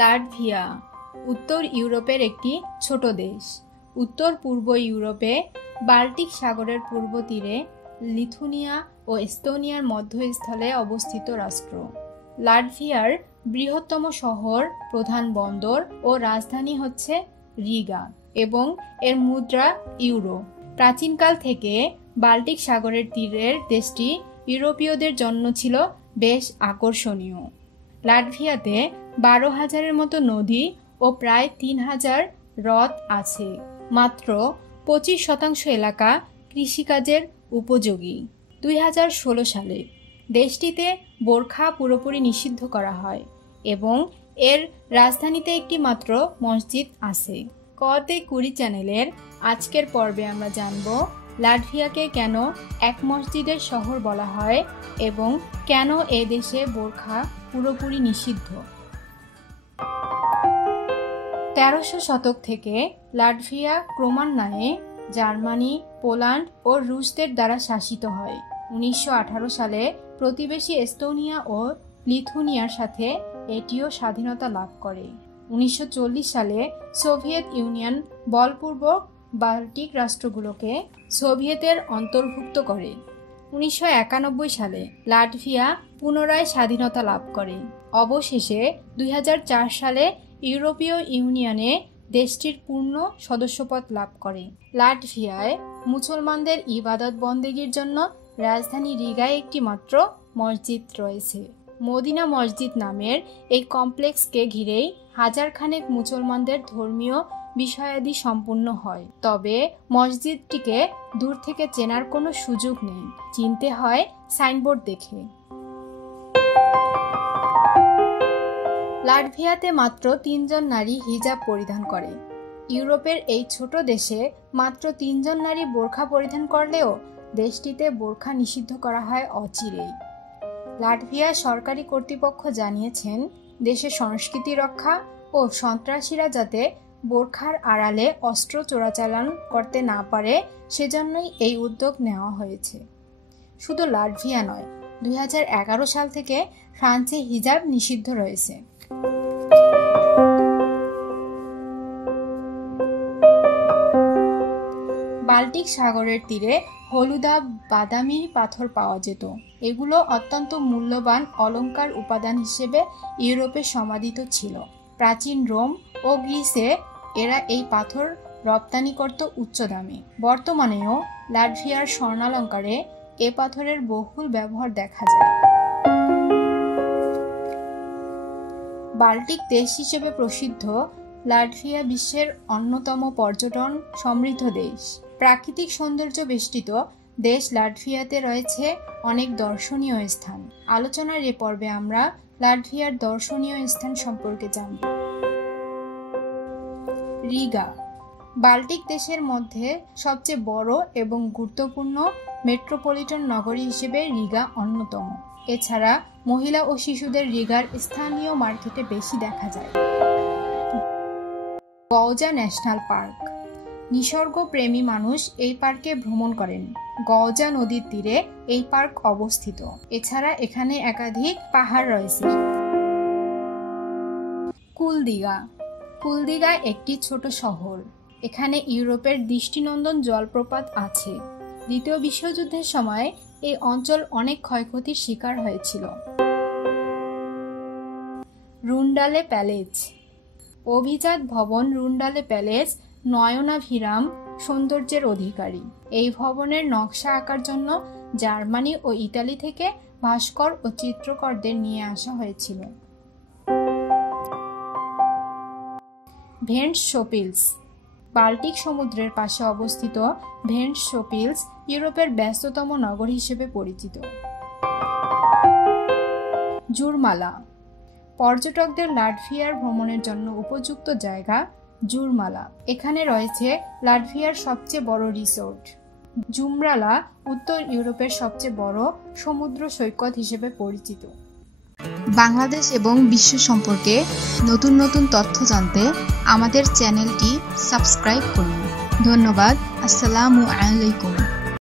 Latvia উত্তর ইউরোপের একটি ছোট দেশ। উত্তর পূর্ব ইউরোপে বাল্টিক সাগরের পূর্ব তীরে লিথুনিয়া ও এস্তোনিয়ার মধ্যস্থলে অবস্থিত রাষ্ট্র। লাটভিয়ার বৃহত্তম শহর, প্রধান বন্দর ও রাজধানী হচ্ছে রিগা এবং এর মুদ্রা ইউরো। প্রাচীনকাল থেকে বাল্টিক সাগরের তীরের দেশটি ইউরোপীয়দের জন্য ছিল বেশ আকর্ষণীয়। লাটভিয়াতে 12,000-এর মতো নদী ও প্রায় 3,000 হ্রদ আছে। মাত্র 25% এলাকা কৃষিকাজের উপযোগী। 2016 সালে দেশটিতে বোরখা পুরোপুরি নিষিদ্ধ করা হয় এবং এর রাজধানীতে একটি মাত্র মসজিদ আছে। কতে কুড়ি চ্যানেলের আজকের পর্বে আমরা জানব লাটভিয়াকে কেন এক মসজিদের শহর বলা হয় এবং কেন এ দেশে বোরখা পুরোপুরি নিষিদ্ধ। 1300 শতক থেকে লাটভিয়া ক্রমান্বয়ে জার্মানি, পোল্যান্ড ও রুশদের দ্বারা শাসিত হয়। 1918 সালে প্রতিবেশী এস্তোনিয়া ও লিথুনিয়ার সাথে এটিও স্বাধীনতা লাভ করে। 1940 সালে সোভিয়েত ইউনিয়ন বলপূর্বক বাল্টিক রাষ্ট্রগুলোকে সোভিয়েতের অন্তর্ভুক্ত করে। 1991 সালে লাটভিয়া পুনরায় স্বাধীনতা লাভ করে। অবশেষে 2004 সালে ইউরোপীয় ইউনিয়নে দেশটির পূর্ণ সদস্যপদ লাভ করে। লাটভিয়ায় মুসলমানদের ইবাদত বন্দেগীর জন্য রাজধানী রিগায় একটি মাত্র মসজিদ রয়েছে। মদিনা মসজিদ নামের এই কমপ্লেক্সকে ঘিরেই হাজারখানেক মুসলমানদের ধর্মীয় বিষয়াদি সম্পূর্ণ হয়। তবে মসজিদটিকে দূর থেকে চেনার কোনো সুযোগ নেই, চিনতে হয় সাইনবোর্ড দেখে। লাটভিয়াতে মাত্র 3 জন নারী হিজাব পরিধান করে। ইউরোপের এই ছোট দেশে মাত্র 3 জন নারী বোরখা পরিধান করলেও দেশটিতে বোরখা নিষিদ্ধ করা হয় অচিরেই। লাটভিয়া সরকারি কর্তৃপক্ষ জানিয়েছেন, দেশের সংস্কৃতি রক্ষা ও সন্ত্রাসীরা যাতে বোরখার আড়ালে অস্ত্র চোরাচালান করতে না পারে সেজন্যই এই উদ্যোগ নেওয়া হয়েছে। শুধু লাটভিয়া নয়, 2011 সাল থেকে ফ্রান্সে হিজাব নিষিদ্ধ রয়েছে। বাল্টিক সাগরের তীরে হলুদা বাদামি পাথর পাওয়া যেত। এগুলো অত্যন্ত মূল্যবান অলংকার উপাদান হিসেবে ইউরোপে সমাদিত ছিল। প্রাচীন রোম ও গ্রিসে এরা এই পাথর রপ্তানি করত উচ্চ দামে। বর্তমানেও লাটভিয়ার স্বর্ণালঙ্কারে এ পাথরের বহুল ব্যবহার দেখা যায়। বাল্টিক দেশ হিসেবে প্রসিদ্ধ লাটভিয়া বিশ্বের অন্যতম পর্যটন সমৃদ্ধ দেশ। প্রাকৃতিক সৌন্দর্য বেষ্টিত দেশ লাটভিয়াতে রয়েছে অনেক দর্শনীয় স্থান। আলোচনার এ পর্বে আমরা লাটভিয়ার দর্শনীয় স্থান সম্পর্কে জানব। রিগা বাল্টিক দেশের মধ্যে সবচেয়ে বড় এবং গুরুত্বপূর্ণ মেট্রোপলিটন নগরী হিসেবে রিগা অন্যতম। এছাড়া মহিলা ও শিশুদের রিগার স্থানীয় মার্কেটে বেশি দেখা যায়। গওজা ন্যাশনাল পার্ক নিসর্গ প্রেমী মানুষ এই পার্কে ভ্রমণ করেন। গওজা নদীর তীরে এই পার্ক অবস্থিত। এছাড়া এখানে একাধিক পাহাড় রয়েছে। কুলদিগা একটি ছোট শহর। এখানে ইউরোপের দৃষ্টিনন্দন জলপ্রপাত আছে। দ্বিতীয় বিশ্বযুদ্ধের সময় এই অঞ্চল অনেক ক্ষয়ক্ষতির শিকার হয়েছিল। রুন্ডালে প্যালেস অভিজাত ভবন রুন্ডালে প্যালেস নয়নাভিরাম সৌন্দর্যের অধিকারী। এই ভবনের নকশা আঁকার জন্য জার্মানি ও ইতালি থেকে ভাস্কর ও চিত্রকরদের নিয়ে আসা হয়েছিল। ভেন্টশোপিলস বাল্টিক সমুদ্রের পাশে অবস্থিত ভেন্টশোপিলস ইউরোপের ব্যস্ততম নগর হিসেবে পরিচিত। জুরমালা পর্যটকদের লাটভিয়ার ভ্রমণের জন্য উপযুক্ত জায়গা জুরমালা। এখানে রয়েছে লাটভিয়ার সবচেয়ে বড় রিসোর্ট। জুমরালা উত্তর ইউরোপের সবচেয়ে বড় সমুদ্র সৈকত হিসেবে পরিচিত। বাংলাদেশ এবং বিশ্ব সম্পর্কে নতুন নতুন তথ্য জানতে আমাদের চ্যানেলটি সাবস্ক্রাইব করুন। ধন্যবাদ। আসসালামু আলাইকুম।